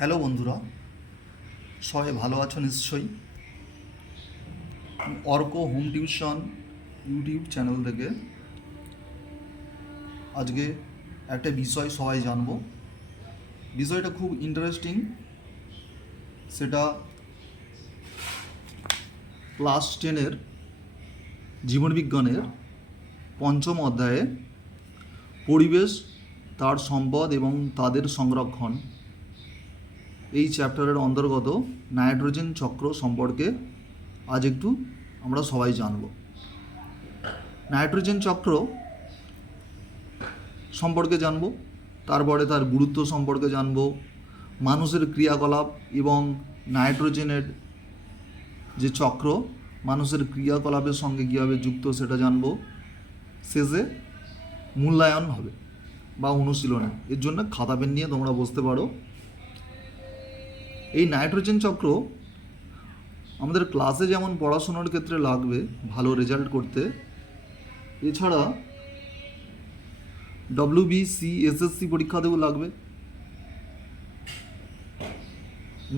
Hello বন্ধুরা, সবাই ভালো আছো নিশ্চয়ই। Arka home tuition YouTube channel থেকে আজকে একটা বিষয় সবাই জানবো। বিষয়টা খুব ইন্টারেস্টিং। সেটা ক্লাস 10-এর জীবনবিজ্ঞানের পঞ্চম অধ্যায়ে পরিবেশ, তার সম্পদ এবং তাদের সংরক্ষণ, এই চ্যাপ্টারের অন্তর্গত নাইট্রোজেন চক্র সম্পর্কে আজ একটু আমরা সবাই জানব। নাইট্রোজেন চক্র সম্পর্কে জানব, তারপরে তার গুরুত্ব সম্পর্কে জানব, মানুষের ক্রিয়াকলাপ এবং নাইট্রোজেনের যে চক্র মানুষের ক্রিয়াকলাপের সঙ্গে কীভাবে যুক্ত সেটা জানব। শেষে মূল্যায়ন হবে বা অনুশীলনে, এর জন্য খাতা পেন নিয়ে তোমরা বসতে পারো। এই নাইট্রোজেন চক্র আমাদের ক্লাসে যেমন পড়াশোনার ক্ষেত্রে লাগবে ভালো রেজাল্ট করতে, এছাড়া WBC SSC পরীক্ষাতেও লাগবে,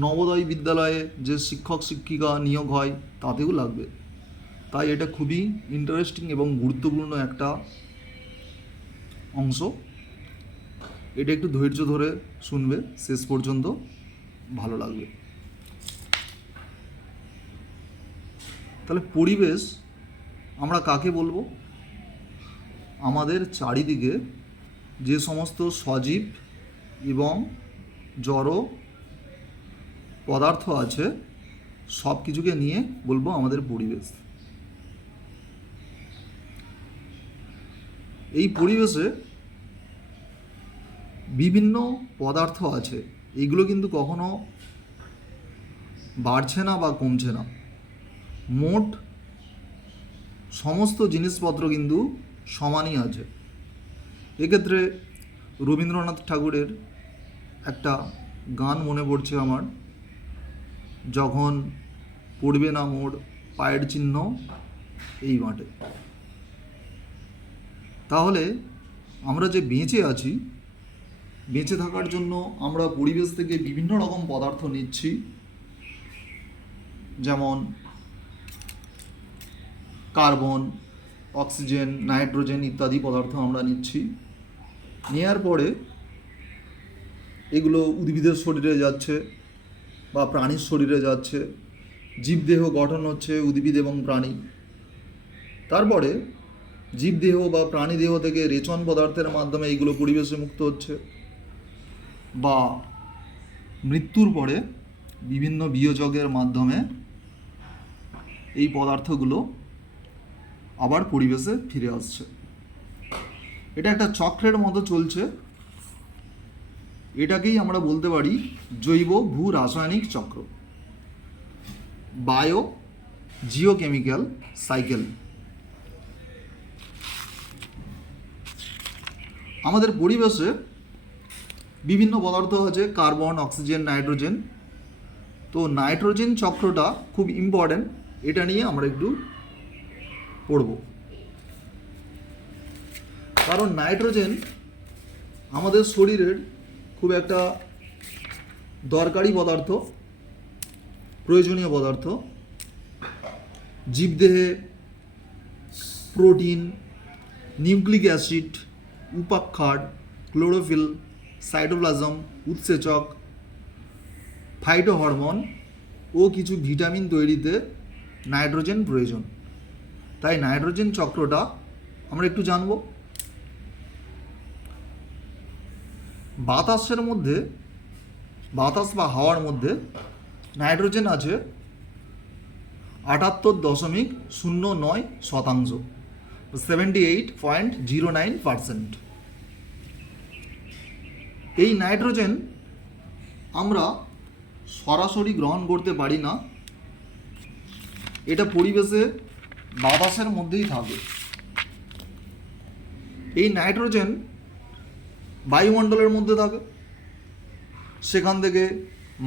নবোদয় বিদ্যালয়ে যে শিক্ষক শিক্ষিকা নিয়োগ হয় তাতেও লাগবে। তাই এটা খুবই ইন্টারেস্টিং এবং গুরুত্বপূর্ণ একটা অংশ। এটা একটু ধৈর্য ধরে শুনবে, শেষ পর্যন্ত ভালো লাগবে। তাহলে পরিবেশ আমরা কাকে বলবো? আমাদের চারিদিকে যে সমস্ত সজীব এবং জড় পদার্থ আছে সব কিছুকে নিয়ে বলবো আমাদের পরিবেশ। এই পরিবেশে বিভিন্ন পদার্থ আছে, এইগুলো কিন্তু কখনো বাড়ছে না বা কমছে না। মোট সমস্ত জিনিসপত্র কিন্তু সমানই আছে। এক্ষেত্রে রবীন্দ্রনাথ ঠাকুরের একটা গান মনে পড়ছে আমার, যখন পড়বে না মোর পায়ের চিহ্ন এই মাঠে। তাহলে আমরা যে বেঁচে আছি, বেঁচে থাকার জন্য আমরা পরিবেশ থেকে বিভিন্ন রকম পদার্থ নিচ্ছি, যেমন কার্বন, অক্সিজেন, নাইট্রোজেন ইত্যাদি পদার্থ আমরা নিচ্ছি। নেওয়ার পরে এগুলো উদ্ভিদের শরীরে যাচ্ছে বা প্রাণীর শরীরে যাচ্ছে, জীবদেহ গঠন হচ্ছে উদ্ভিদ এবং প্রাণী। তারপরে জীবদেহ বা প্রাণীদেহ থেকে রেচন পদার্থের মাধ্যমে এইগুলো পরিবেশে মুক্ত হচ্ছে, বা মৃত্যুর পরে বিভিন্ন বিয়োজকের মাধ্যমে এই পদার্থগুলো আবার পরিবেশে ফিরে আসছে। এটা একটা চক্রের মতো চলছে। এটাকেই আমরা বলতে পারি জৈব ভূ রাসায়নিক চক্র, বায়ো জিওকেমিক্যাল সাইকেল। আমাদের পরিবেশে বিভিন্ন পদার্থ আছে, কার্বন, অক্সিজেন, নাইট্রোজেন। তো নাইট্রোজেন চক্রটা খুব ইম্পর্ট্যান্ট, এটা নিয়ে আমরা একটু পড়ব। কারণ নাইট্রোজেন আমাদের শরীরের খুব একটা দরকারি পদার্থ, প্রয়োজনীয় পদার্থ। জীবদেহে প্রোটিন, নিউক্লিক অ্যাসিড, উপাক্ষার, ক্লোরোফিল, সাইটোপ্লাজম, উৎসেচক, ফাইটোহরমোন ও কিছু ভিটামিন তৈরিতে নাইট্রোজেন প্রয়োজন। তাই নাইট্রোজেন চক্রটা আমরা একটু জানব। বাতাস বা হাওয়ার মধ্যে নাইট্রোজেন আছে 78.09%, 78.09%। এই নাইট্রোজেন আমরা সরাসরি গ্রহণ করতে পারি না, এটা পরিবেশে বাতাসের মধ্যেই থাকে। এই নাইট্রোজেন বায়ুমণ্ডলের মধ্যে থাকে, সেখান থেকে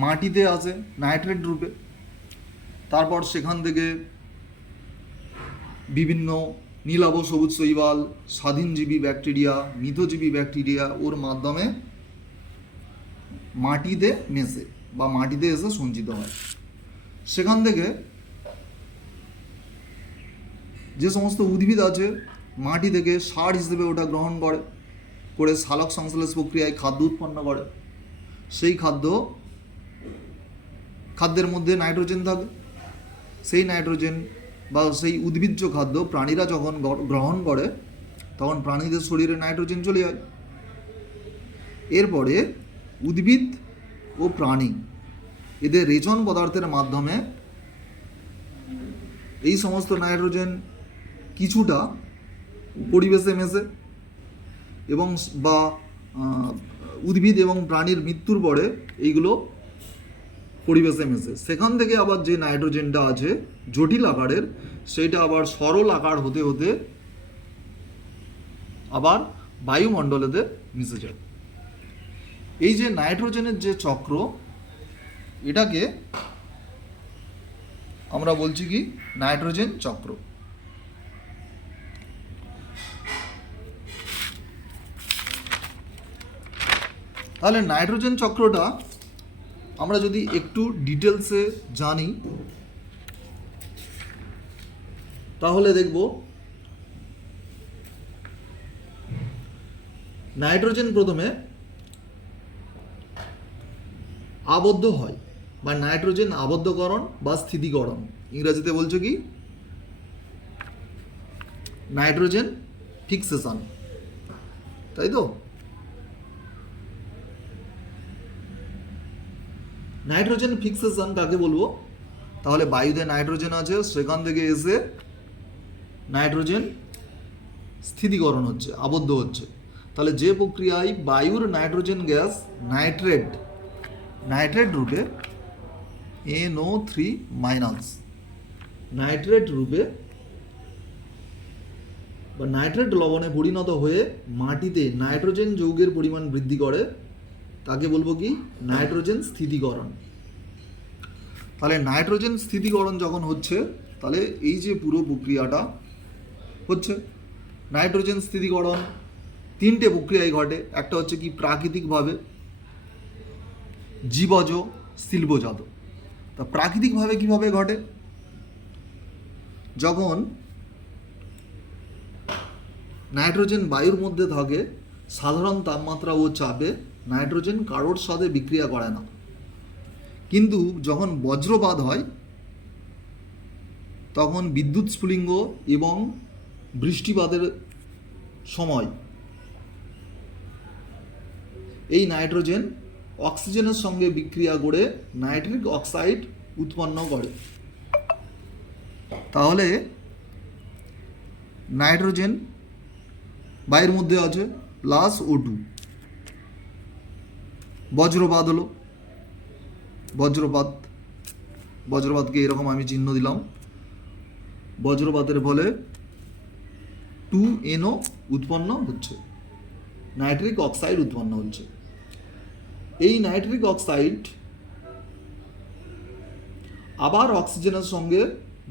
মাটিতে আসে নাইট্রেট রূপে, তারপর সেখান থেকে বিভিন্ন নীলাভ সবুজ শৈবাল, স্বাধীনজীবী ব্যাকটেরিয়া, মিথজীবী ব্যাকটেরিয়া ওর মাধ্যমে মাটিতে মেশে বা মাটিতে এসে সঞ্চিত হয়। সেখান থেকে যে সমস্ত উদ্ভিদ আছে মাটি থেকে সার হিসেবে ওটা গ্রহণ করে সালোক সংশ্লেষ প্রক্রিয়ায় খাদ্য উৎপন্ন করে। সেই খাদ্যের মধ্যে নাইট্রোজেন থাকে। সেই নাইট্রোজেন বা সেই উদ্ভিজ্জ খাদ্য প্রাণীরা যখন গ্রহণ করে তখন প্রাণীদের শরীরে নাইট্রোজেন চলে যায়। এরপরে উদ্ভিদ ও প্রাণী এদের রেচন পদার্থের মাধ্যমে এই সমস্ত নাইট্রোজেন কিছুটা পরিবেশে মেশে এবং বা উদ্ভিদ এবং প্রাণীর মৃত্যুর পরে এইগুলো পরিবেশে মেশে। সেখান থেকে আবার যে নাইট্রোজেনটা আছে জটিল আকারের, সেইটা আবার সরল আকার হতে হতে আবার বায়ুমণ্ডলেতে মিশে যায়। এই যে নাইট্রোজেনের যে চক্র, এটাকে আমরা বলছি কি নাইট্রোজেন চক্র। তাহলে নাইট্রোজেন চক্রটা আমরা যদি একটু ডিটেলসে জানি তাহলে দেখব নাইট্রোজেন প্রথমে আবদ্ধ হয় বা নাইট্রোজেন আবদ্ধকরণ বা স্থিতিকরণ, ইংরেজিতে বলছে কি নাইট্রোজেন ফিক্সেশন, তাই তো? নাইট্রোজেন ফিক্সেশন কাকে বলবো? তাহলে বায়ুতে নাইট্রোজেন আছে, সেখান থেকে এসে নাইট্রোজেন স্থিতিকরণ হচ্ছে, আবদ্ধ হচ্ছে। তাহলে যে প্রক্রিয়ায় বায়ুর নাইট্রোজেন গ্যাস নাইট্রেট রূপে NO3- নাইট্রেট রূপে বা নাইট্রেট লবণে পরিণত হয়ে মাটিতে নাইট্রোজেন যৌগের পরিমাণ বৃদ্ধি করে, তাকে বলবো কি নাইট্রোজেন স্থিতিকরণ। তাহলে নাইট্রোজেন স্থিতিকরণ যখন হচ্ছে, তাহলে এই যে পুরো প্রক্রিয়াটা হচ্ছে নাইট্রোজেন স্থিতিকরণ তিনটে প্রক্রিয়ায় ঘটে। একটা হচ্ছে কি প্রাকৃতিকভাবে, জীবজ, শিল্পজাত। তা প্রাকৃতিকভাবে কিভাবে ঘটে? যখন নাইট্রোজেন বায়ুর মধ্যে থাকে, সাধারণ তাপমাত্রা ও চাপে নাইট্রোজেন কারোর সাথে বিক্রিয়া করে না। কিন্তু যখন বজ্রপাত হয় তখন বিদ্যুৎ স্ফুলিঙ্গ এবং বৃষ্টিপাতের সময় এই নাইট্রোজেন অক্সিজেনের সঙ্গে বিক্রিয়া করে নাইট্রিক অক্সাইড উৎপন্ন করে। তাহলে নাইট্রোজেন বায়ুর মধ্যে আছে প্লাস O2। বজ্রপাত হলো, বজ্রপাতকে এরকম আমি চিহ্ন দিলাম। বজ্রপাতের ফলে 2NO উৎপন্ন হচ্ছে, নাইট্রিক অক্সাইড উৎপন্ন হচ্ছে। এই নাইট্রিক অক্সাইড আবার অক্সিজেনের সঙ্গে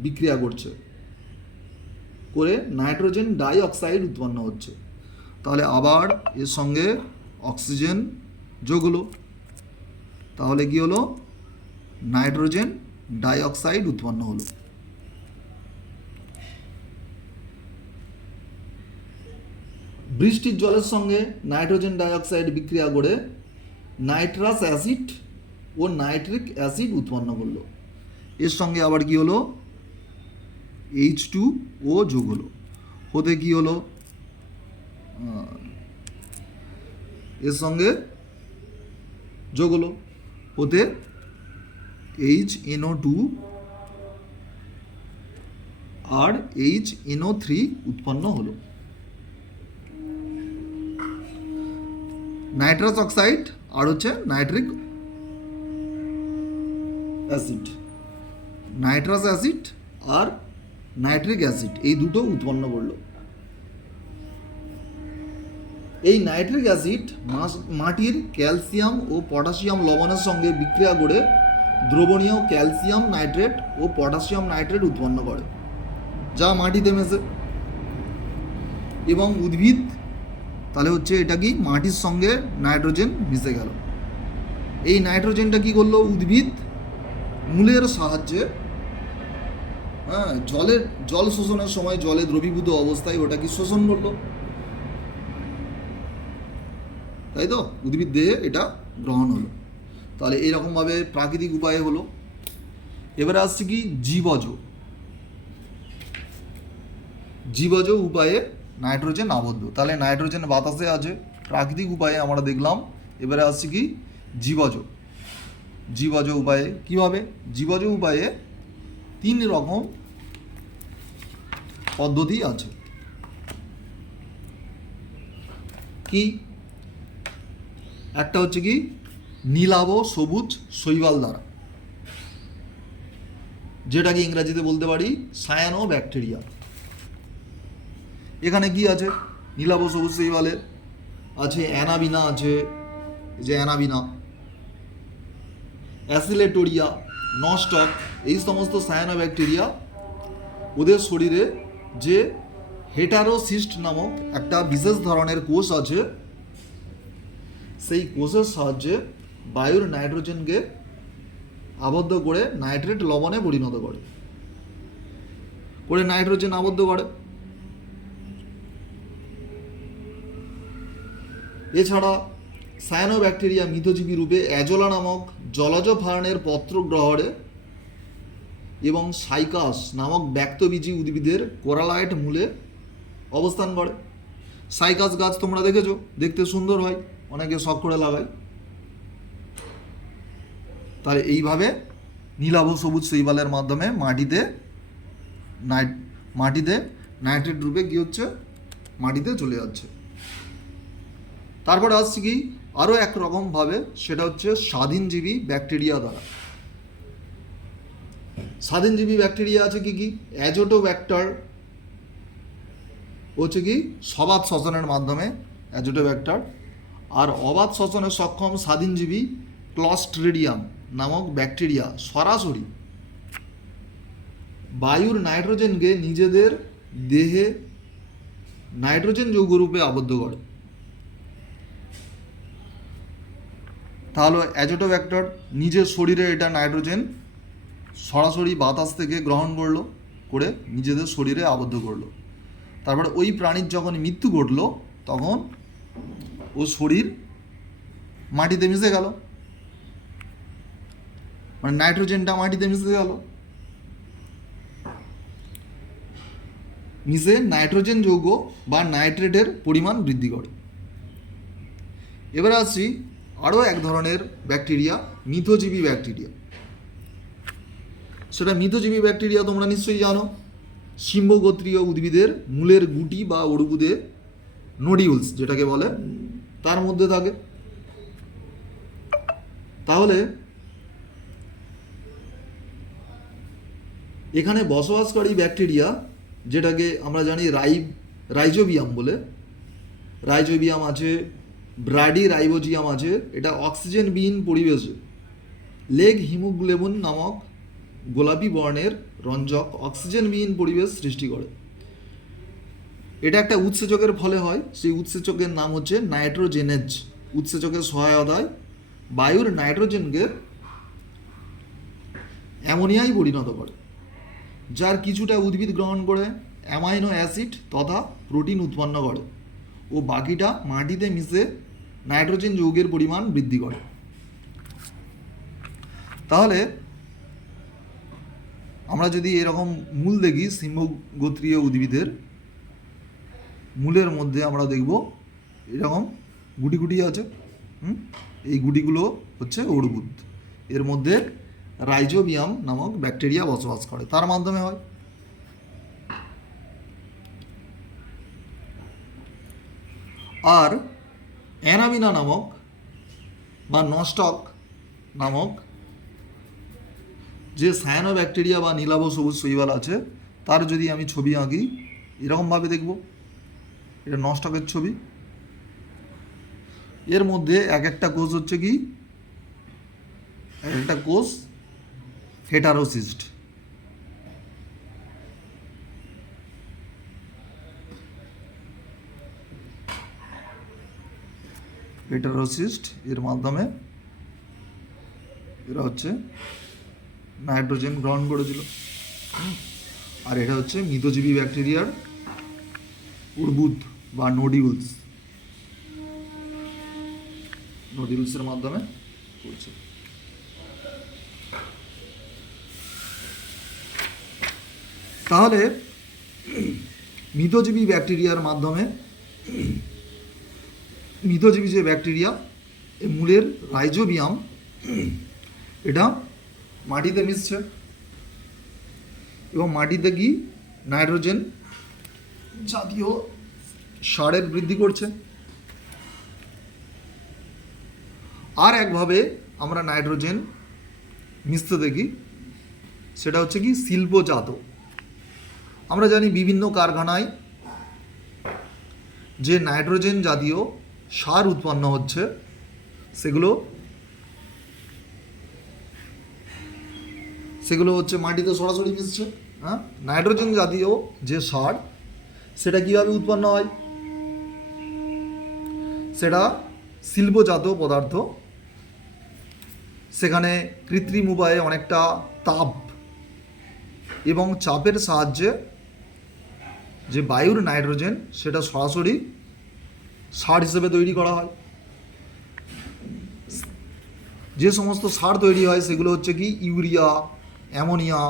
বিক্রিয়া করে নাইট্রোজেন ডাই অক্সাইড উৎপন্ন হচ্ছে। তাহলে আবার এর সঙ্গে অক্সিজেন যোগ হলো, তাহলে কি হলো? নাইট্রোজেন ডাই অক্সাইড উৎপন্ন হলো। বৃষ্টির জলের সঙ্গে নাইট্রোজেন ডাই অক্সাইড বিক্রিয়া করে নাইট্রাস অ্যাসিড ও নাইট্রিক অ্যাসিড উৎপন্ন করলো। এর সঙ্গে আবার কি হলো? H2O যোগ হলো, হতে কি হলো? এর সঙ্গে যোগ হলো, হতে HNO2 আর HNO3 উৎপন্ন হলো। নাইট্রাস অক্সাইড আর হচ্ছে নাইট্রিক অ্যাসিড, নাইট্রাস অ্যাসিড আর নাইট্রিক অ্যাসিড এই দুটো উৎপন্ন করলো। এই নাইট্রিক অ্যাসিড মাটির ক্যালসিয়াম ও পটাশিয়াম লবণের সঙ্গে বিক্রিয়া করে দ্রবণীয় ক্যালসিয়াম নাইট্রেট ও পটাশিয়াম নাইট্রেট উৎপন্ন করে, যা মাটিতে মেশে। এবং উদ্ভিদ, তাহলে হচ্ছে এটা কি মাটির সঙ্গে নাইট্রোজেন মিশে গেল। এই নাইট্রোজেনটা কি করলো, উদ্ভিদ মূলের সাহায্যে, হ্যাঁ, জল শোষণের সময় জলে দ্রবীভূত অবস্থায় ওটা কি শোষণ করলো, তাই তো, উদ্ভিদ দেহে এটা গ্রহণ হলো। তাহলে এইরকমভাবে প্রাকৃতিক উপায়ে হলো। এবারে আসছে কি জীবজ উপায়ে নাইট্রোজেন আবদ্ধ। তাহলে নাইট্রোজেন বাতাসে আছে, প্রাকৃতিক উপায়ে আমরা দেখলাম। এবারে আসছে কি জীবজ উপায়ে। কিভাবে? জীবজ উপায়ে 3 রকম পদ্ধতি আছে। কি? একটা হচ্ছে কি নীলাভ সবুজ শৈবাল দ্বারা, যেটাকে ইংরেজিতে বলতে পারি সায়ানো ব্যাকটেরিয়া। এখানে কি আছে? নীলাভ সবুজ শৈবালের আছে অ্যানাবিনা, আছে এই যে অ্যানাবিনা, অ্যাসিলেটোরিয়া, নস্টক, এই সমস্ত সায়ানো ব্যাকটেরিয়া ওদের শরীরে যে হেটারোসিস্ট নামক একটা বিশেষ ধরনের কোষ আছে, সেই কোষের সাহায্যে বায়ুর নাইট্রোজেনকে আবদ্ধ করে নাইট্রেট লবণে পরিণত করে নাইট্রোজেন আবদ্ধ করে। এছাড়া সায়ানো ব্যাকটেরিয়া মিথজীবী রূপে অ্যাজোলা নামক জলজ ফার্নের পত্রগ্রহরে এবং সাইকাস নামক ব্যক্তবীজী উদ্ভিদের কোরালাইট মূলে অবস্থান করে। সাইকাস গাছ তোমরা দেখেছো, দেখতে সুন্দর হয়, অনেকে শখ করে লাগায়। তাহলে এইভাবে নীলাভ সবুজ শৈবালের মাধ্যমে মাটিতে নাইট্রেট রূপে কি হচ্ছে, মাটিতে চলে যাচ্ছে। তারপরে আসছে কি আরও এক রকমভাবে, সেটা হচ্ছে স্বাধীনজীবী ব্যাকটেরিয়া দ্বারা। স্বাধীনজীবী ব্যাকটেরিয়া আছে কি কি? অ্যাজোটোব্যাক্টার হচ্ছে কি সবাত শ্বসনের মাধ্যমে অ্যাজোটোব্যাক্টার, আর অবাত শ্বসনে সক্ষম স্বাধীনজীবী ক্লস্ট্রিডিয়াম নামক ব্যাকটেরিয়া সরাসরি বায়ুর নাইট্রোজেনকে নিজেদের দেহে নাইট্রোজেন যৌগরূপে আবদ্ধ করে। তাহলে অ্যাজোটোব্যাক্টর নিজের শরীরে এটা নাইট্রোজেন সরাসরি বাতাস থেকে গ্রহণ করে নিজেদের শরীরে আবদ্ধ করলো। তারপরে ওই প্রাণীর যখন মৃত্যু ঘটলো তখন ও শরীর মাটিতে মিশে গেল, মানে নাইট্রোজেনটা মাটিতে মিশে গেল, মিশে নাইট্রোজেন যৌগ বা নাইট্রেটের পরিমাণ বৃদ্ধি করে। এবার আসছি আরও এক ধরনের ব্যাকটেরিয়া, মিথজীবী ব্যাকটেরিয়া। সেটা মিথজীবী ব্যাকটেরিয়া তোমরা নিশ্চয়ই জানো, সিম্বগোত্রীয় উদ্ভিদের মূলের গুটি বা অর্বুদে নোডিউলস যেটাকে বলে তার মধ্যে থাকে। তাহলে এখানে বসবাসকারী ব্যাকটেরিয়া, যেটাকে আমরা জানি রাইজোবিয়াম বলে, রাইজোবিয়াম আছে, ব্রাডি রাইবোজিয়াম আছে, এটা অক্সিজেনবিহীন পরিবেশে লেগ হিমোগ্লোবিন নামক গোলাপি বর্ণের রঞ্জক অক্সিজেনবিহীন পরিবেশ সৃষ্টি করে। এটা একটা উৎসেচকের ফলে হয়, সেই উৎসেচকের নাম হচ্ছে নাইট্রোজেনেজ। উৎসেচকের সহায়তায় বায়ুর নাইট্রোজেনকে অ্যামোনিয়ায় পরিণত করে, যার কিছুটা উদ্ভিদ গ্রহণ করে অ্যামাইনো অ্যাসিড তথা প্রোটিন উৎপন্ন করে ও বাকিটা মাটিতে মিশে নাইট্রোজেন যৌগের পরিমাণ বৃদ্ধি করে। তাহলে আমরা যদি এরকম মূল দেখি, সিম্বগোত্রীয় উদ্ভিদের মূলের মধ্যে আমরা দেখব এরকম গুটি গুটি আছে, এই গুটিগুলো হচ্ছে অর্বুদ, এর মধ্যে রাইজোবিয়াম নামক ব্যাকটেরিয়া বসবাস করে, তার মাধ্যমে হয়। আর অ্যানাবিনা নামক বা নস্টক নামক যে সায়ানো ব্যাকটেরিয়া বা নীলাভ সবুজ শৈবাল আছে, তার যদি আমি ছবি আঁকি এরকমভাবে দেখব, এটা নস্টকের ছবি। এর মধ্যে এক একটা কোষ হচ্ছে কি, এক একটা কোষ হেটারোসিস্ট। হেটারোসিস্ট এর মাধ্যমে এরা হচ্ছে নাইট্রোজেন গ্রহণ করেছিল। আর এটা হচ্ছে মৃতজীবী ব্যাকটেরিয়ার উর্বুদ বা নোডিউলসের মাধ্যমে করছে। তাহলে মৃতজীবী ব্যাকটেরিয়ার মাধ্যমে মৃতজীবী যে ব্যাকটেরিয়া এই মূলের রাইজোবিয়াম এটা মাটিতে মিশছে এবং মাটিতে কি নাইট্রোজেন জাতীয় সারের বৃদ্ধি করছে। আর একভাবে আমরা নাইট্রোজেন মিশতে দেখি, সেটা হচ্ছে কি শিল্পজাত। আমরা জানি বিভিন্ন কারখানায় যে নাইট্রোজেন জাতীয় সার উৎপন্ন হচ্ছে সেগুলো হচ্ছে মাটিতে সরাসরি মিশছে। হ্যাঁ, নাইট্রোজেন জাতীয় যে সার সেটা কীভাবে উৎপন্ন হয়? সেটা শিল্পজাত পদার্থ, সেখানে কৃত্রিম উপায়ে অনেকটা তাপ এবং চাপের সাহায্যে যে বায়ুর নাইট্রোজেন সেটা সরাসরি সার হিসেবে তৈরি করা হয়। যে সমস্ত সার তৈরি হয় সেগুলো হচ্ছে কি urea, ammonia,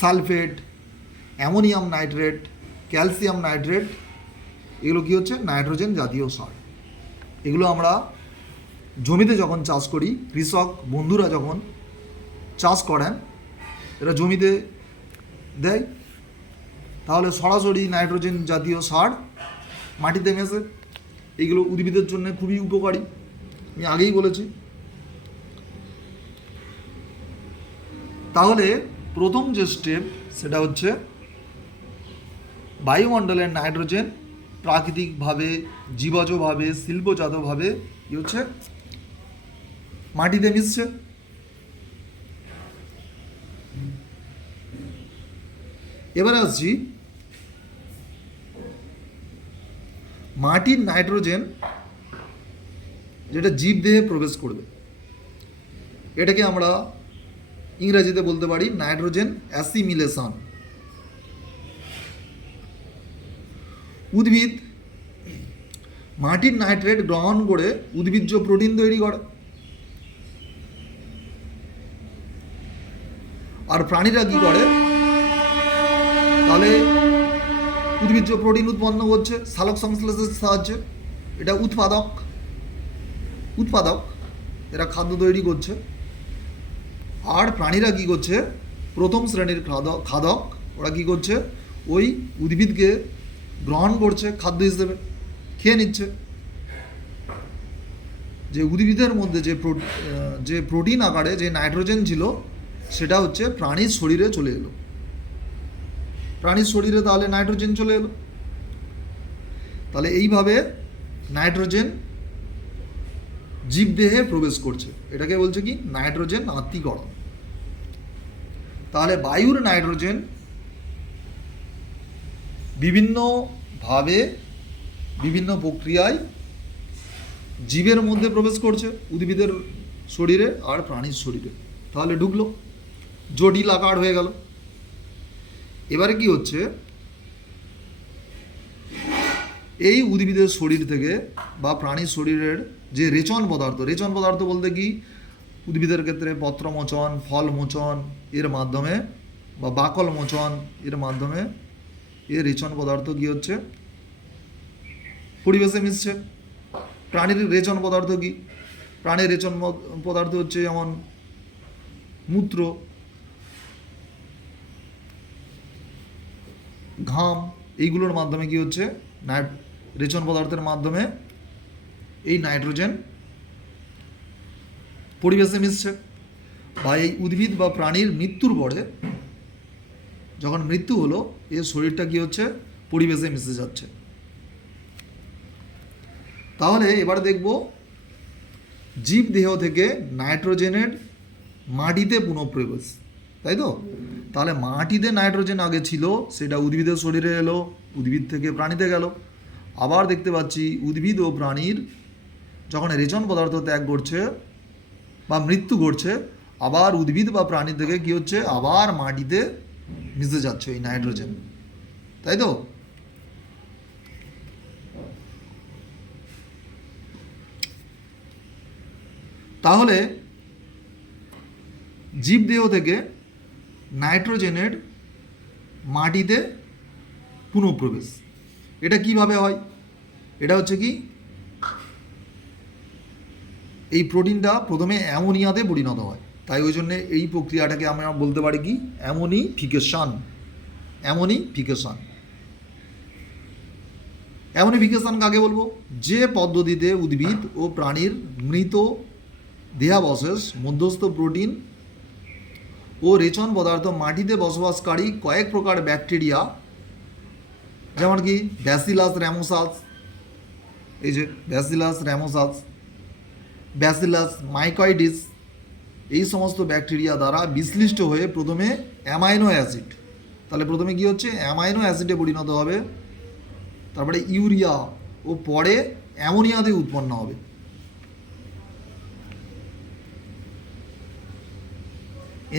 sulphate, ammonium nitrate, calcium nitrate, এগুলো কি হচ্ছে নাইট্রোজেন জাতীয় সার। এগুলো আমরা জমিতে যখন চাষ করি, কৃষক বন্ধুরা যখন চাষ করেন এরা জমিতে দেয়, তাহলে সরাসরি নাইট্রোজেন জাতীয় সার মাটিতে মেশে। এইগুলো উদ্ভিদের জন্য খুবই উপকারী, আমি আগেই বলেছি। তাহলে প্রথম যে স্টেপ সেটা হচ্ছে বায়ুমণ্ডলের নাইট্রোজেন প্রাকৃতিকভাবে, জীবজভাবে, শিল্পজাতভাবে কী হচ্ছে মাটিতে মিশছে। এবারে আসছি মাটির নাইট্রোজেন যেটা জীবদেহে প্রবেশ করবে, এটাকে আমরা ইংরেজিতে বলতে পারি নাইট্রোজেন অ্যাসিমিলেশন। উদ্ভিদ মাটির নাইট্রেট গ্রহণ করে উদ্ভিজ্জ প্রোটিন তৈরি করে, আর প্রাণীরা কি করে? তাহলে উদ্ভিজ্জ প্রোটিন উৎপন্ন করছে সালোক সংশ্লেষের সাহায্যে। এটা উৎপাদক, এরা খাদ্য তৈরি করছে। আর প্রাণীরা কি করছে? প্রথম শ্রেণীর খাদক, ওরা কি করছে? ওই উদ্ভিদকে গ্রহণ করছে, খাদ্য হিসেবে খেয়ে নিচ্ছে। যে উদ্ভিদের মধ্যে যে প্রোটিন আকারে যে নাইট্রোজেন ছিল সেটা হচ্ছে প্রাণীর শরীরে চলে এলো। প্রাণীর শরীরে তাহলে নাইট্রোজেন চলে এলো। তাহলে এইভাবে নাইট্রোজেন জীবদেহে প্রবেশ করছে, এটাকে বলছে কি নাইট্রোজেন আত্তীকরণ। তাহলে বায়ুর নাইট্রোজেন বিভিন্নভাবে বিভিন্ন প্রক্রিয়ায় জীবের মধ্যে প্রবেশ করছে, উদ্ভিদের শরীরে আর প্রাণীর শরীরে। তাহলে ঢুকলো, জটিল আকার হয়ে গেল। এবারে কি হচ্ছে? এই উদ্ভিদের শরীর থেকে বা প্রাণীর শরীরের যে রেচন পদার্থ বলতে কি উদ্ভিদের ক্ষেত্রে পত্রমোচন, ফলমোচন এর মাধ্যমে বা বাকল মোচন এর মাধ্যমে এর রেচন পদার্থ কি হচ্ছে? পরিবেশে মিশছে। প্রাণীর রেচন পদার্থ কি? প্রাণীর রেচন পদার্থ হচ্ছে যেমন মূত্র, ঘাম, এইগুলোর মাধ্যমে কি হচ্ছে? রেচন পদার্থের মাধ্যমে এই নাইট্রোজেন পরিবেশে মিশছে। বা এই উদ্ভিদ বা প্রাণীর মৃত্যুর পরে যখন মৃত্যু হলো এর শরীরটা কি হচ্ছে? পরিবেশে মিশে যাচ্ছে। তাহলে এবার দেখব জীবদেহ থেকে নাইট্রোজেনের মাটিতে পুনঃপ্রবেশ, তাই তো? তাহলে মাটিতে নাইট্রোজেন আগে ছিল, সেটা উদ্ভিদের শরীরে এলো, উদ্ভিদ থেকে প্রাণীতে গেল। আবার দেখতে পাচ্ছি উদ্ভিদ ও প্রাণীর যখন রেচন পদার্থ ত্যাগ করছে বা মৃত্যু ঘটছে, আবার উদ্ভিদ বা প্রাণী থেকে কী হচ্ছে, আবার মাটিতে মিশে যাচ্ছে এই নাইট্রোজেন, তাই তো? তাহলে জীবদেহ থেকে নাইট্রোজেনের মাটিতে পুনঃপ্রবেশ, এটা কিভাবে হয়? এটা হচ্ছে কি, এই প্রোটিনটা প্রথমে অ্যামোনিয়াতে পরিণত হয়, তাই ওই জন্যে এই প্রক্রিয়াটাকে আমরা বলতে পারি কি, অ্যামোনিফিকেশন। অ্যামোনিফিকেশন অ্যামোনিফিকেশন কাকে বলবো? যে পদ্ধতিতে উদ্ভিদ ও প্রাণীর মৃত দেহাবশেষ, মধ্যস্থ প্রোটিন ও রেচন পদার্থ মাটিতে বসবাসকারী কয়েক প্রকার ব্যাকটেরিয়া, যেমন কি ব্যাসিলাস র্যামোসাস, এই যে ব্যাসিলাস র্যামোসাস, ব্যাসিলাস মাইকয়েডিস, এই সমস্ত ব্যাকটেরিয়া দ্বারা বিশ্লিষ্ট হয়ে প্রথমে অ্যামাইনো অ্যাসিড, তাহলে প্রথমে কি হচ্ছে, অ্যামাইনো অ্যাসিডে পরিণত হবে, তারপরে ইউরিয়া ও পরে অ্যামোনিয়াতে উৎপন্ন হবে।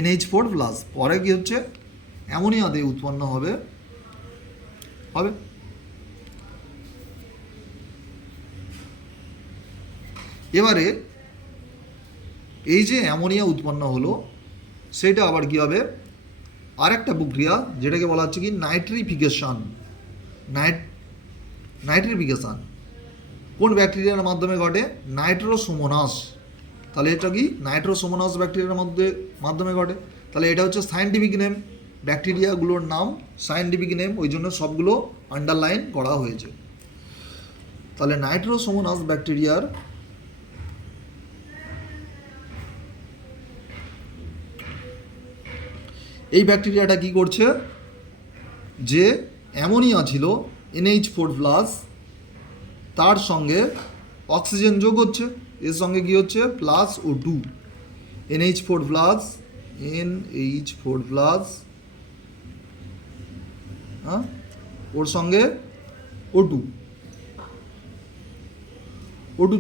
NH4+, পরে কি হচ্ছে, অ্যামোনিয়াতে উৎপন্ন হবে। এবারে এই যে অ্যামোনিয়া উৎপন্ন হলো, সেটা আবার কি হবে, আরেকটা প্রক্রিয়া যেটাকে বলা হচ্ছে কি নাইট্রিফিকেশন। নাইট্রিফিকেশন কোন ব্যাকটেরিয়ার মাধ্যমে ঘটে? নাইট্রোসোমোনাস। তাহলে এটা কি, নাইট্রোসোমোনাস ব্যাকটেরিয়ার মাধ্যমে ঘটে। তাহলে এটা হচ্ছে সায়েন্টিফিক নেম, ব্যাকটেরিয়াগুলোর নাম সায়েন্টিফিক নেম, ওই জন্য সবগুলো আন্ডারলাইন করা হয়েছে। তাহলে নাইট্রোসোমোনাস ব্যাকটেরিয়ার এই ব্যাকটেরিয়াটা কি করছে, যে অ্যামোনিয়া ছিল NH4+, তার সঙ্গে অক্সিজেন যোগ হচ্ছে, এর সঙ্গে কি হচ্ছে, +O2, NH4+, হ্যাঁ, ওর সঙ্গে O2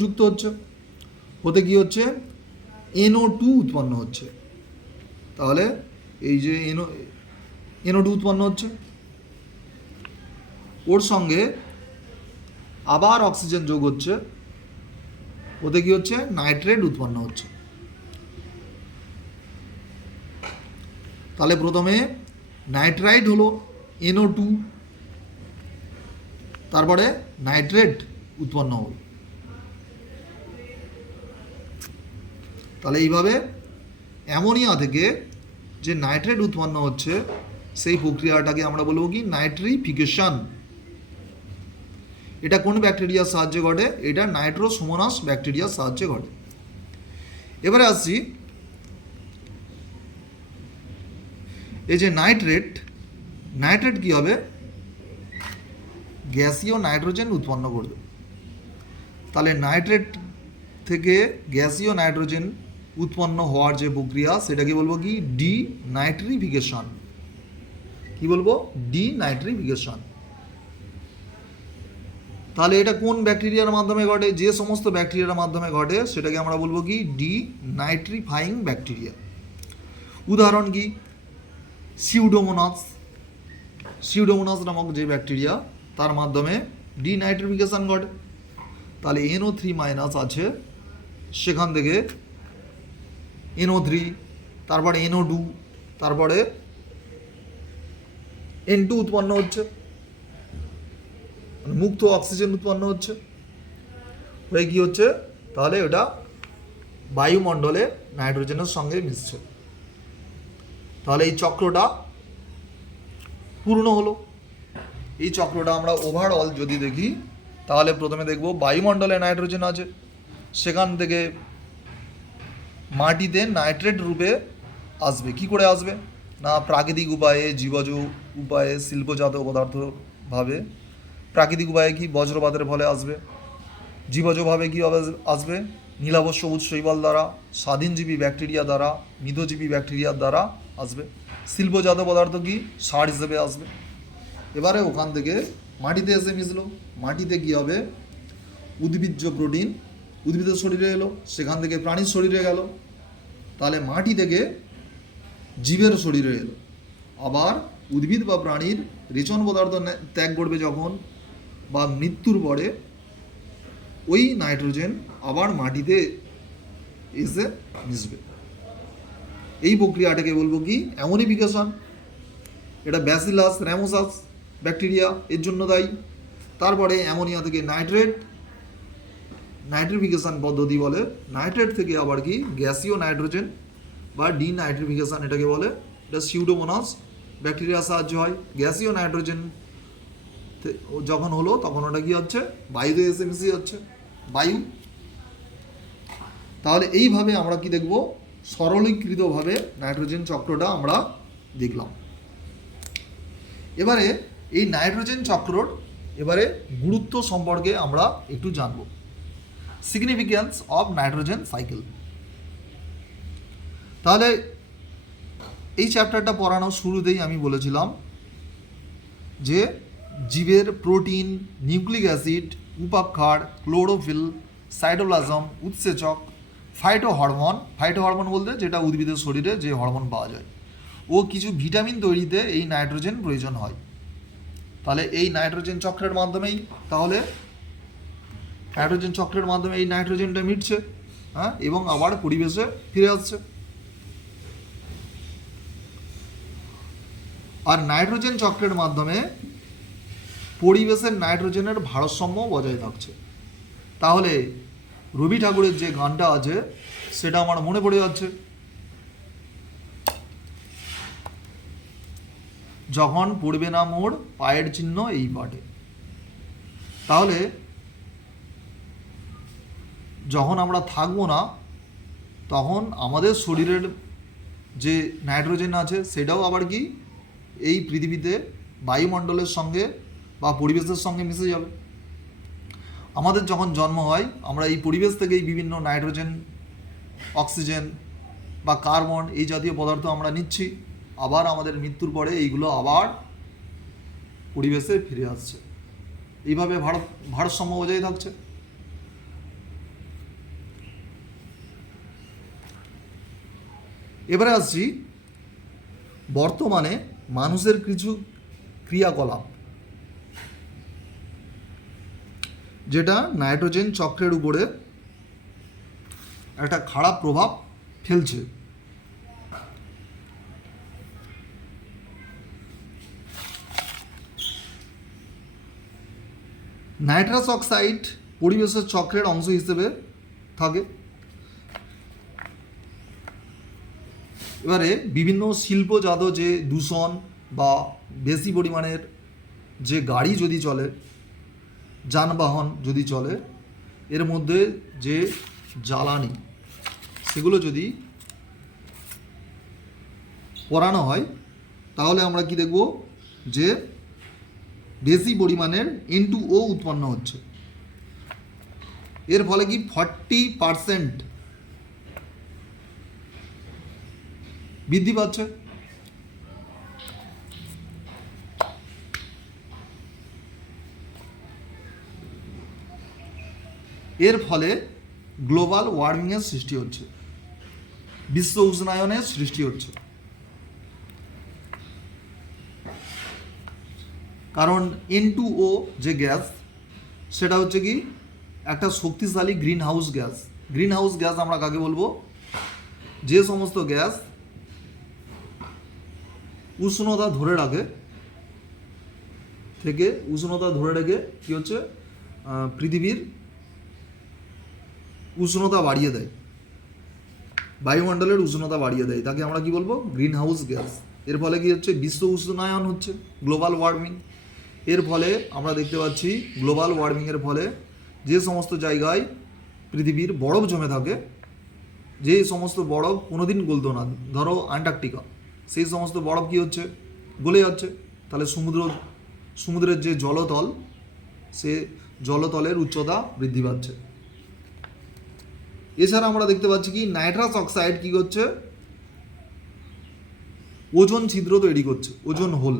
যুক্ত হচ্ছে, হতে কি হচ্ছে, NO2 উৎপন্ন হচ্ছে। তাহলে এই যে NO2 উৎপন্ন হচ্ছে, ওর সঙ্গে আবার অক্সিজেন যোগ হচ্ছে, ওতে কি হচ্ছে, নাইট্রেট উৎপন্ন হচ্ছে। তাহলে প্রথমে নাইট্রাইট হলো NO2, তারপরে নাইট্রেট উৎপন্ন হলো। তাহলে এইভাবে অ্যামোনিয়া থেকে যে নাইট্রেট উৎপন্ন হচ্ছে, সেই প্রক্রিয়াটাকে আমরা বলবো কি, নাইট্রিফিকেশন। এটা কোন ব্যাকটেরিয়ার সাহায্যে ঘটে? এটা নাইট্রোসোমোনাস ব্যাকটেরিয়ার সাহায্যে ঘটে। এবারে আসছি, এই যে নাইট্রেট কি হবে, গ্যাসীয় নাইট্রোজেন উৎপন্ন করবে। তাহলে নাইট্রেট থেকে গ্যাসীয় নাইট্রোজেন উৎপন্ন হওয়ার যে প্রক্রিয়া, সেটাকে বলবো কি, ডিনাইট্রিফিকেশন। কি বলবো? ডিনাইট্রিফিকেশন। তাহলে এটা কোন ব্যাকটেরিয়ার মাধ্যমে ঘটে? যে সমস্ত ব্যাকটেরিয়ার মাধ্যমে ঘটে সেটাকে আমরা বলবো কি, ডিনাইট্রিফাইং ব্যাকটেরিয়া। উদাহরণ কি, সিউডোমোনাস নামক যে ব্যাকটেরিয়া, তার মাধ্যমে ডিনাইট্রিফিকেশন ঘটে। তাহলে NO3- আছে, সেখান থেকে NO3, তারপরে NO2, তারপরে N2 উৎপন্ন হচ্ছে, মুক্ত অক্সিজেন উৎপন্ন হচ্ছে, হয়ে কি হচ্ছে, তাহলে ওটা বায়ুমণ্ডলে নাইট্রোজেনের সঙ্গে মিশছে। তাহলে এই চক্রটা পূর্ণ হলো। এই চক্রটা আমরা ওভারঅল যদি দেখি, তাহলে প্রথমে দেখব বায়ুমণ্ডলে নাইট্রোজেন আছে, সেখান থেকে মাটিতে নাইট্রেট রূপে আসবে। কি করে আসবে না, প্রাকৃতিক উপায়ে, জীবজ উপায়ে, শিল্পজাত পদার্থভাবে। প্রাকৃতিক উপায়ে কি, বজ্রপাতের ফলে আসবে। জীবজভাবে কী আসবে, নীলাভ সবুজ শৈবাল দ্বারা, স্বাধীনজীবী ব্যাকটেরিয়া দ্বারা, মৃতজীবী ব্যাকটেরিয়ার দ্বারা আসবে। শিল্পজাত পদার্থ কি, সার হিসেবে আসবে। এবারে ওখান থেকে মাটিতে এসে মিশলো, মাটিতে কী হবে, উদ্ভিজ্জ প্রোটিন উদ্ভিদের শরীরে এলো, সেখান থেকে প্রাণীর শরীরে গেল, তাহলে মাটি থেকে জীবের শরীরে এলো। আবার উদ্ভিদ বা প্রাণীর রেচন পদার্থ ত্যাগ করবে যখন বা মৃত্যুর পরে, ওই নাইট্রোজেন আবার মাটিতে এসে মিশবে। এই প্রক্রিয়াটাকে বলবো কি? অ্যামোনিফিকেশন। এটা ব্যাসিলাস র্যামোসাস ব্যাকটেরিয়া এর জন্য দায়ী। তারপরে অ্যামোনিয়া থেকে নাইট্রিফিকেশন পদ্ধতি বলে। নাইট্রেট থেকে আবার কি গ্যাসীয় নাইট্রোজেন বা ডিনাইট্রিফিকেশন এটাকে বলে। এটা সিউডোমোনাস ব্যাকটেরিয়ার সাহায্যে হয়। গ্যাসীয় নাইট্রোজেন যখন হলো তখন ওটা কি হচ্ছে? বায়ুতে এসে মিশে যাচ্ছে, বায়ু। তাহলে এইভাবে আমরা কি দেখব? সরলীকৃতভাবে নাইট্রোজেন চক্রটা আমরা দেখলাম। এবারে এই নাইট্রোজেন চক্রর গুরুত্ব সম্পর্কে আমরা একটু জানব। Significance of nitrogen cycle. তাহলে এই চ্যাপ্টারটা পড়ানোর শুরুতেই আমি বলেছিলাম যে জীবের প্রোটিন, নিউক্লিক অ্যাসিড, উপাক্ষার, ক্লোরোফিল, সাইটোপ্লাজম, উৎসেচক, ফাইটোহরমোন বলতে যেটা উদ্ভিদের শরীরে যে হরমোন পাওয়া যায়, ও কিছু ভিটামিন তৈরিতে এই নাইট্রোজেন প্রয়োজন হয়। তাহলে এই নাইট্রোজেন চক্রের মাধ্যমেই এই নাইট্রোজেনটা মিটছে, হ্যাঁ, এবং আবার পরিবেশে ফিরে আসছে। আর নাইট্রোজেন চক্রের মাধ্যমে পরিবেশের নাইট্রোজেনের ভারসাম্য বজায় থাকছে। তাহলে রবি ঠাকুরের যে গানটা আছে সেটা আমার মনে পড়ে যাচ্ছে, যখন পড়বে না মোর পায়ের চিহ্ন এই পাটে। তাহলে যখন আমরা থাকবো না তখন আমাদের শরীরের যে নাইট্রোজেন আছে সেটাও আবার কি এই পৃথিবীতে বায়ুমণ্ডলের সঙ্গে বা পরিবেশের সঙ্গে মিশে যাবে। আমাদের যখন জন্ম হয় আমরা এই পরিবেশ থেকেই বিভিন্ন নাইট্রোজেন, অক্সিজেন বা কার্বন এই জাতীয় পদার্থ আমরা নিচ্ছি। আবার আমাদের মৃত্যুর পরে এইগুলো আবার পরিবেশে ফিরে আসছে। এইভাবে ভারসাম্য বজায় থাকছে। এবারে আসছি বর্তমানে মানুষের কিছু ক্রিয়াকলাপ যেটা নাইট্রোজেন চক্রের উপরে একটা খারাপ প্রভাব ফেলছে। নাইট্রাস অক্সাইড পরিবেশের চক্রের অংশ হিসেবে থাকে। এবারে বিভিন্ন শিল্পজাত যে দূষণ বা বেশি পরিমাণের যে গাড়ি যদি চলে, যানবাহন যদি চলে, এর মধ্যে যে জ্বালানি সেগুলো যদি পোড়ানো হয় তাহলে আমরা কি দেখব? যে বেশি পরিমাণের N2O উৎপন্ন হচ্ছে। এর ফলে কি 40% বৃদ্ধি পাচ্ছে। এর ফলে গ্লোবাল ওয়ার্মিংয়ের সৃষ্টি হচ্ছে, বিশ্ব উষ্ণায়নের সৃষ্টি হচ্ছে। কারণ N2O যে গ্যাস সেটা হচ্ছে কি একটা শক্তিশালী green house gas. Green house gas আমরা কাকে বলবো? যে সমস্ত গ্যাস উষ্ণতা ধরে রাখে কি হচ্ছে পৃথিবীর উষ্ণতা বাড়িয়ে দেয়, বায়ুমণ্ডলের উষ্ণতা বাড়িয়ে দেয়, তাকে আমরা কি বলবো? Green house gas. এর ফলে কি হচ্ছে? বিশ্ব উষ্ণায়ন হচ্ছে, গ্লোবাল ওয়ার্মিং। এর ফলে আমরা দেখতে পাচ্ছি গ্লোবাল ওয়ার্মিংয়ের ফলে যে সমস্ত জায়গায় পৃথিবীর বরফ জমে থাকে, যে সমস্ত বরফ কোনোদিন গলতো না, ধরো আন্টার্কটিকা, সেই সমস্ত বরফ কী হচ্ছে? গলে যাচ্ছে। তাহলে সমুদ্রের যে জলতল, সে জলতলের উচ্চতা বৃদ্ধি পাচ্ছে। এছাড়া আমরা দেখতে পাচ্ছি কি নাইট্রাস অক্সাইড কী করছে? ওজোন ছিদ্র তৈরি করছে, ওজোন হোল।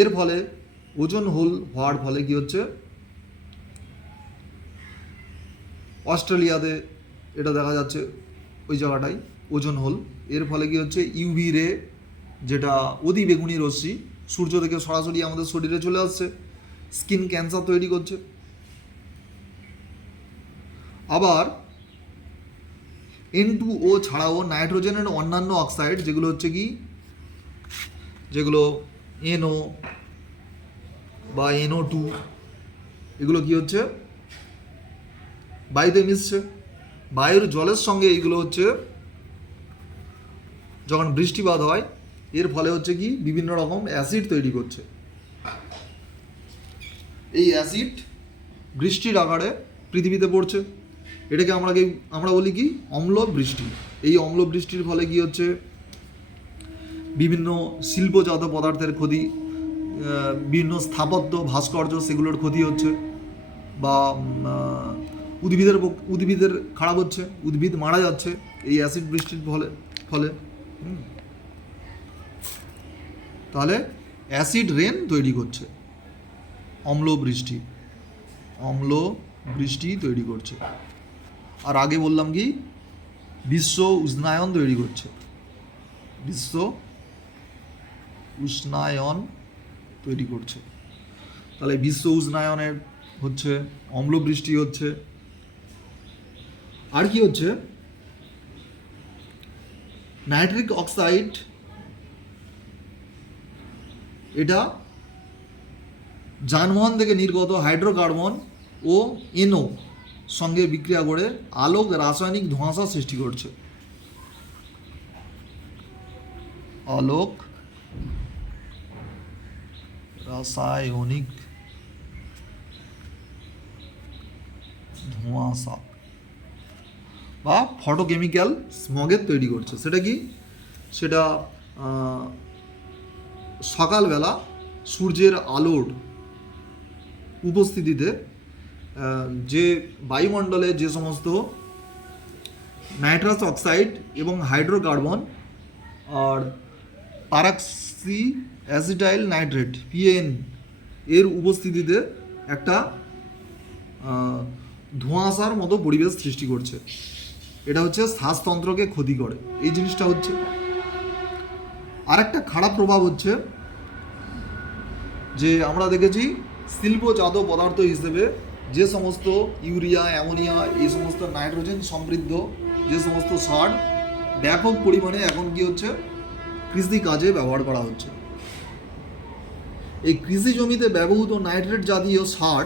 এর ফলে ওজোন হোল হওয়ার ফলে কী হচ্ছে? অস্ট্রেলিয়াতে এটা দেখা যাচ্ছে ওই জায়গাটায় ওজোন হোল। এর ফলে কি হচ্ছে, ইউভি রে, যেটা অতি বেগুনি রশ্মি সূর্য থেকে সরাসরি আমাদের শরীরে চলে আসছে, স্কিন ক্যান্সার তৈরি করছে। আবার N2O ছাড়াও নাইট্রোজেনের অন্যান্য অক্সাইড যেগুলো হচ্ছে কি, যেগুলো NO বা NO2, এগুলো কি হচ্ছে, বায়ুতে মিশছে। বায়ুর জলের সঙ্গে এইগুলো হচ্ছে যখন বৃষ্টিপাত হয়, এর ফলে হচ্ছে কি বিভিন্ন রকম অ্যাসিড তৈরি করছে। এই অ্যাসিড বৃষ্টির আকারে পৃথিবীতে পড়ছে। এটাকে আমরা বলি কি, অম্ল বৃষ্টি। এই অম্ল বৃষ্টির ফলে কি হচ্ছে, বিভিন্ন শিল্পজাত পদার্থের ক্ষতি, বিভিন্ন স্থাপত্য ভাস্কর্য সেগুলোর ক্ষতি হচ্ছে, বা উদ্ভিদের খারাপ হচ্ছে, উদ্ভিদ মারা যাচ্ছে এই অ্যাসিড বৃষ্টির ফলে। তাহলে অ্যাসিড রেন তৈরি করছে, অম্ল বৃষ্টি তৈরি করছে। আর আগে বললাম কি, বিশ্ব উষ্ণায়ন তৈরি করছে, বিশ্ব উষ্ণায়ন তৈরি করছে। তাহলে বিশ্ব উষ্ণায়নের হচ্ছে, অম্ল বৃষ্টি হচ্ছে। আর কি হচ্ছে, নাইট্রিক অক্সাইড, এটা যানবাহন থেকে নির্গত হাইড্রোকার্বন ও NO সঙ্গে বিক্রিয়া করে আলোক রাসায়নিক ধোঁয়াশা সৃষ্টি করছে। আলোক রাসায়নিক ধোঁয়াশা বা ফটোকেমিক্যাল স্মগের তৈরি করছে। সেটা কি, সেটা সকালবেলা সূর্যের আলোর উপস্থিতিতে যে বায়ুমণ্ডলে যে সমস্ত নাইট্রাস অক্সাইড এবং হাইড্রোকার্বন আর পারাক্সি অ্যাসিটাইল নাইট্রেট PAN এর উপস্থিতিতে একটা ধোঁয়াশার মতো পরিবেশ সৃষ্টি করছে। এটা হচ্ছে শ্বাসতন্ত্রকে ক্ষতি করে, এই জিনিসটা হচ্ছে। আর একটা খারাপ প্রভাব হচ্ছে যে আমরা দেখেছি শিল্পজাত পদার্থ হিসেবে যে সমস্ত ইউরিয়া, অ্যামোনিয়া, এই সমস্ত নাইট্রোজেন সমৃদ্ধ যে সমস্ত সার ব্যাপক পরিমাণে এখন কি হচ্ছে, কৃষি কাজে ব্যবহার করা হচ্ছে। এই কৃষি জমিতে ব্যবহৃত নাইট্রেট জাতীয় সার,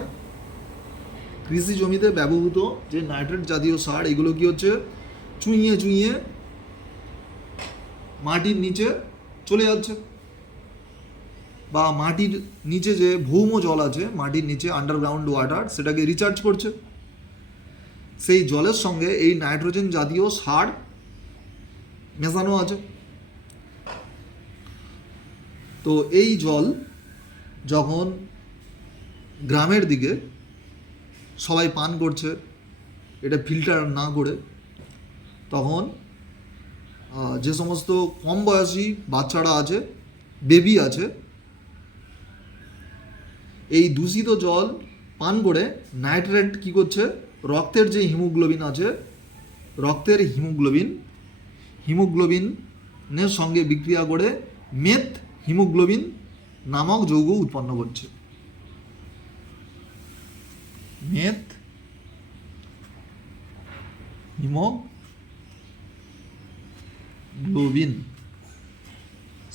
কৃষি জমিতে ব্যবহৃত যে নাইট্রেট জাতীয় সার, এগুলো কি হচ্ছে, চুইয়ে মাটির নিচে চলে যাচ্ছে, বা মাটির নিচে যে ভৌম জল আছে, মাটির নিচে আন্ডারগ্রাউন্ড ওয়াটার, সেটাকে রিচার্জ করছে। সেই জলের সঙ্গে এই নাইট্রোজেন জাতীয় সার মেশানো আছে। তো এই জল যখন গ্রামের দিকে সবাই পান করছে, এটা ফিল্টার না করে, তখন যে সমস্ত কম বয়সী বাচ্চারা আছে, বেবি আছে, এই দূষিত জল পান করে নাইট্রেট কি করছে, রক্তের যে হিমোগ্লোবিন আছে, রক্তের হিমোগ্লোবিনের সঙ্গে বিক্রিয়া করে মেথ হিমোগ্লোবিন নামক যৌগ উৎপন্ন করছে। মেথ হিমোগ্লোবিন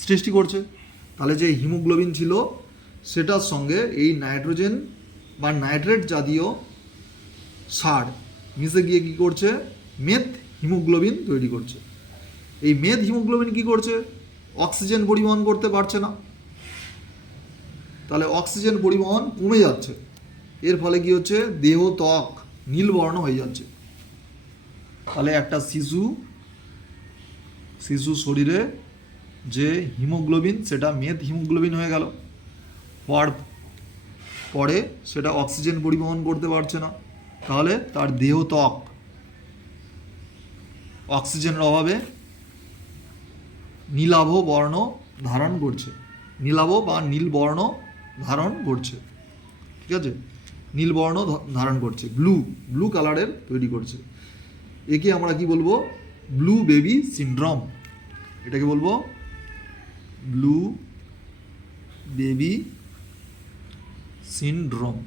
সৃষ্টি করছে। তাহলে যে হিমোগ্লোবিন ছিল সেটার সঙ্গে এই নাইট্রোজেন বা নাইট্রেট জাতীয় সার মিশে গিয়ে কী করছে, মেথ হিমোগ্লোবিন তৈরি করছে। এই মেথ হিমোগ্লোবিন কী করছে, অক্সিজেন পরিবহন করতে পারছে না, তাহলে অক্সিজেন পরিবহন কমে যাচ্ছে। এর ফলে কি হচ্ছে, দেহ ত্বক নীলবর্ণ হয়ে যাচ্ছে। তাহলে একটা শিশু শরীরে যে হিমোগ্লোবিন, সেটা মেথ হিমোগ্লোবিন হয়ে গেল। পরে সেটা অক্সিজেন পরিবহন করতে পারছে না, তাহলে তার দেহ ত্বক অক্সিজেনের অভাবে নীলাভ বর্ণ ধারণ করছে, নীলাভ বা নীল বর্ণ ধারণ করছে। ঠিক আছে, নীল বর্ণ ধারণ করছে, ব্লু কালারের তৈরি করছে। একে আমরা কি বলবো? Blue baby syndrome. এটাকে বলবো ব্লু বেবি সিনড্রোম।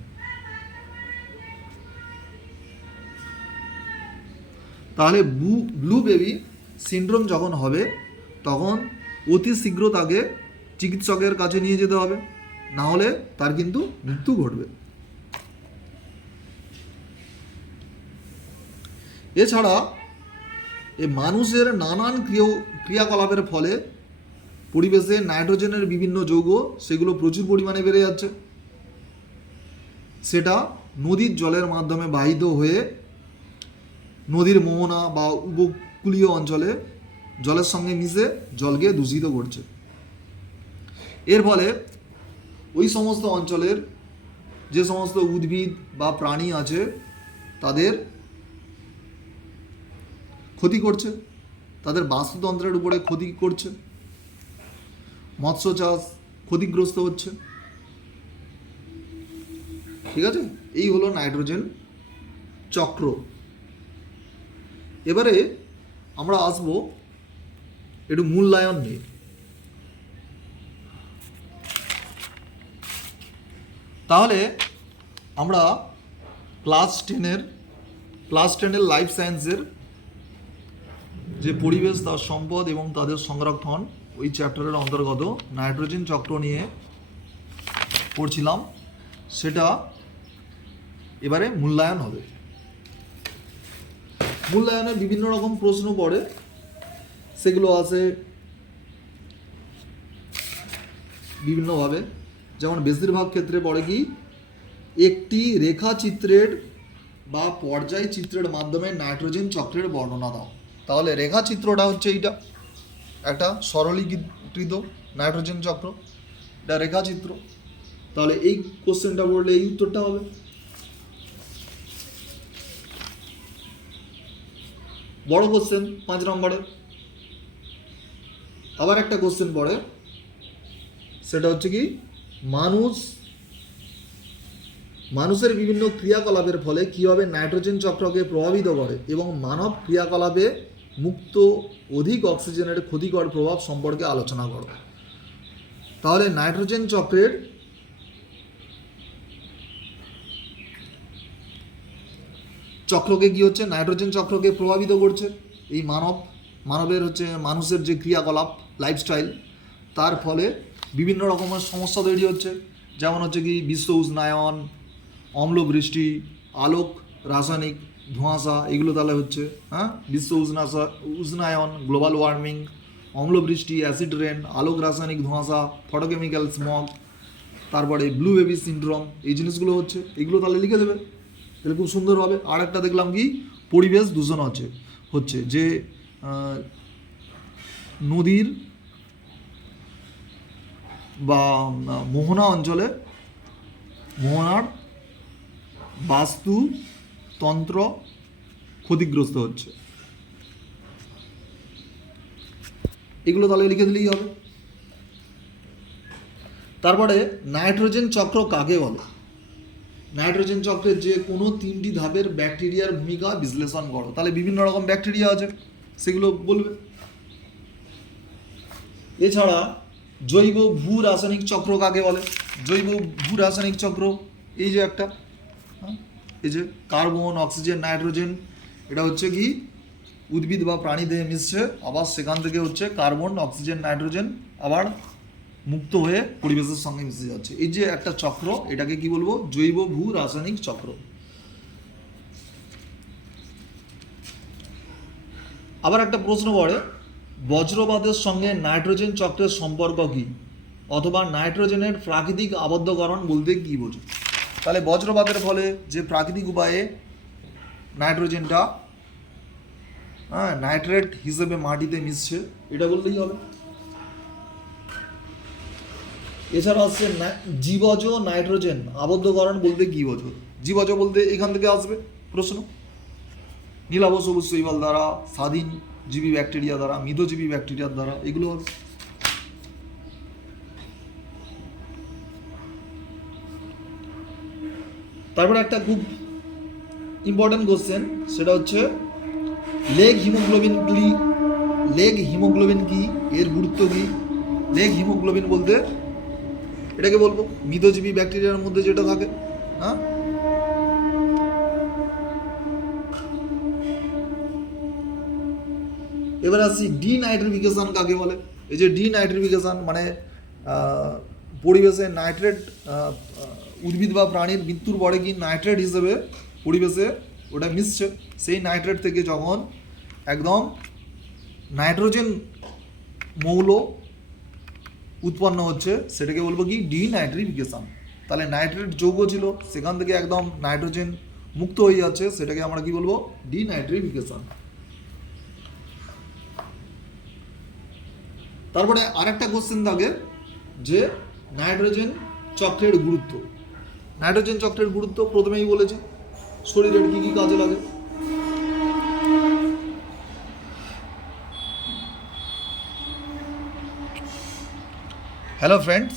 তাহলে ব্লু বেবি সিনড্রোম যখন হবে তখন অতি শীঘ্র তাকে চিকিৎসকের কাছে নিয়ে যেতে হবে, না হলে তার কিন্তু মৃত্যু ঘটবে। এছাড়া এই মানুষের নানান ক্রিয়াকলাপের ফলে পরিবেশে নাইট্রোজেনের বিভিন্ন যৌগ সেগুলো প্রচুর পরিমাণে বেড়ে যাচ্ছে। সেটা নদীর জলের মাধ্যমে বাহিত হয়ে নদীর মোহনা বা উপকূলীয় অঞ্চলে জলের সঙ্গে মিশে জলকে দূষিত করছে। এর ফলে ওই সমস্ত অঞ্চলের যে সমস্ত উদ্ভিদ বা প্রাণী আছে তাদের ক্ষতি করছে, তাদের বাস্তুতন্ত্রের উপরে ক্ষতি করছে, মৎস্য চাষ ক্ষতিগ্রস্ত হচ্ছে। ঠিক আছে, এই হলো নাইট্রোজেন চক্র। এবারে আমরা আসব একটু মূল্যায়ন নিয়ে। তাহলে আমরা ক্লাস টেনের লাইফ সায়েন্সের যে পরিবেশ, তার সম্পদ এবং তাদের সংরক্ষণ, ওই চ্যাপ্টারের অন্তর্গত নাইট্রোজেন চক্র নিয়ে পড়ছিলাম। সেটা এবারে মূল্যায়ন হবে। মূল্যায়নে বিভিন্ন রকম প্রশ্ন পড়ে, সেগুলো আছে বিভিন্নভাবে। যেমন বেশিরভাগ ক্ষেত্রে পড়ে কি, একটি রেখাচিত্রের বা পর্যায় চিত্রের মাধ্যমে নাইট্রোজেন চক্রের বর্ণনা দাও। তাহলে রেখাচিত্রটা হচ্ছে এইটা, একটা সরলীকৃত নাইট্রোজেন চক্র, এটা রেখাচিত্র। তাহলে এই কোশ্চেনটা পড়লে এই উত্তরটা হবে। বড় কোশ্চেন 5 নম্বরের। আবার একটা কোশ্চেন পড়ে, সেটা হচ্ছে কি, মানুষের বিভিন্ন ক্রিয়াকলাপের ফলে কীভাবে নাইট্রোজেন চক্রকে প্রভাবিত করে এবং মানব ক্রিয়াকলাপে মুক্ত অধিক অক্সিজেনের ক্ষতিকর প্রভাব সম্পর্কে আলোচনা করো। তাহলে নাইট্রোজেন চক্রকে কি হচ্ছে, নাইট্রোজেন চক্রকে প্রভাবিত করছে এই মানুষের যে ক্রিয়াকলাপ, লাইফস্টাইল, তার ফলে বিভিন্ন রকমের সমস্যা তৈরি হচ্ছে। যেমন হচ্ছে কি, বিশ্ব উষ্ণায়ন, অম্লবৃষ্টি, আলোক রাসায়নিক ধোঁয়াশা, এগুলো তাহলে হচ্ছে বিশ্ব উষ্ণায়ন, গ্লোবাল ওয়ার্মিং, অম্লবৃষ্টি, অ্যাসিড রেন, আলোক রাসায়নিক ধোঁয়াশা, ফটোকেমিক্যাল স্মগ, তারপরে ব্লু বেবি সিনড্রোম, এই জিনিসগুলো হচ্ছে। এগুলো তাহলে লিখে দেবে, তাহলে খুব সুন্দর হবে। আর একটা দেখলাম কি, পরিবেশ দূষণ হচ্ছে যে নদীর বা মোহনা অঞ্চলে মোহনার বাস্তুতন্ত্র ক্ষতিগ্রস্ত হচ্ছে। এগুলো তাহলে লিখে দিলেই হবে। তারপরে নাইট্রোজেন চক্র কাকে বলে? নাইট্রোজেন চক্রের যে কোনো 3টি ধাপের ব্যাকটেরিয়ার ভূমিকা বিশ্লেষণ করো। তাহলে বিভিন্ন রকম ব্যাকটেরিয়া আছে, সেগুলো বলবে। এছাড়া জৈব ভূ রাসায়নিক চক্র কাকে বলে? জৈব ভূ রাসায়নিক চক্র এই যে একটা, এই যে কার্বন, অক্সিজেন, নাইট্রোজেন, এটা হচ্ছে কি উদ্ভিদ বা প্রাণী দেহে মিশছে, আবার সেখান থেকে হচ্ছে কার্বন, অক্সিজেন, নাইট্রোজেন আবার মুক্ত হয়ে পরিবেশের সঙ্গে মিশে যাচ্ছে। এই যে একটা চক্র, এটাকে কি বলবো? জৈব ভূ রাসায়নিক চক্র। আবার একটা প্রশ্ন পড়ে, বজ্রপাতের সঙ্গে নাইট্রোজেন চক্রের সম্পর্ক কি, অথবা নাইট্রোজেনের প্রাকৃতিক আবদ্ধকরণ বলতে কি বোঝো? তাহলে বজ্রপাতের ফলে যে প্রাকৃতিক উপায়ে নাইট্রোজেনটা নাইট্রেট হিসেবে মাটিতে মিশছে, এটা বললেই হবে। এছাড়া আসছে জীবজ নাইট্রোজেন আবদ্ধকরণ বলতে কি বোঝো? জীবজ বলতে এখান থেকে আসবে প্রশ্ন, নীলাভ সবুজ শৈবাল দ্বারা, স্বাধীন জীবী ব্যাকটেরিয়া দ্বারা, মৃতজীবী ব্যাকটেরিয়ার দ্বারা, এগুলো হবে। তারপরে একটা খুব ইম্পর্টেন্ট কোশ্চেন, সেটা হচ্ছে লেগ হিমোগ্লোবিন কি, এর গুরুত্ব কি? লেগ হিমোগ্লোবিন বলতে এটাকে বলবো মিতজীবী ব্যাকটেরিয়ার মধ্যে যেটা থাকে। হ্যাঁ, এবার আসছি ডিনাইট্রিফিকেশন কাকে বলে। এই যে ডিনাইট্রিফিকেশন মানে পরিবেশে নাইট্রেট, উদ্ভিদ বা প্রাণীর মৃত্যুর পরে কি নাইট্রেট হিসেবে পরিবেশে ওটা মিশছে, সেই নাইট্রেট থেকে যখন একদম নাইট্রোজেন মৌল উৎপন্ন হচ্ছে সেটাকে বলবো কি ডিনাইট্রিফিকেশন। তাহলে নাইট্রেট যৌগ ছিল, সেখান থেকে একদম নাইট্রোজেন মুক্ত হয়ে যাচ্ছে, সেটাকে আমরা কি বলবো ডিনাইট্রিফিকেশন। তারপরে আরেকটা কোশ্চেন থাকে যে নাইট্রোজেন চক্রের গুরুত্ব। নাইট্রোজেন চক্রের গুরুত্ব প্রথমেই বলেছি, শরীরের কি কি কাজে লাগে। হ্যালো ফ্রেন্ডস,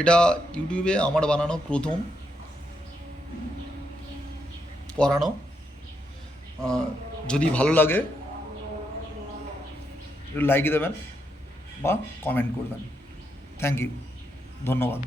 এটা ইউটিউবে আমার বানানো প্রথম পড়ানো। যদি ভালো লাগে লাইক দেবেন বা কমেন্ট করবেন। থ্যাংক ইউ, ধন্যবাদ।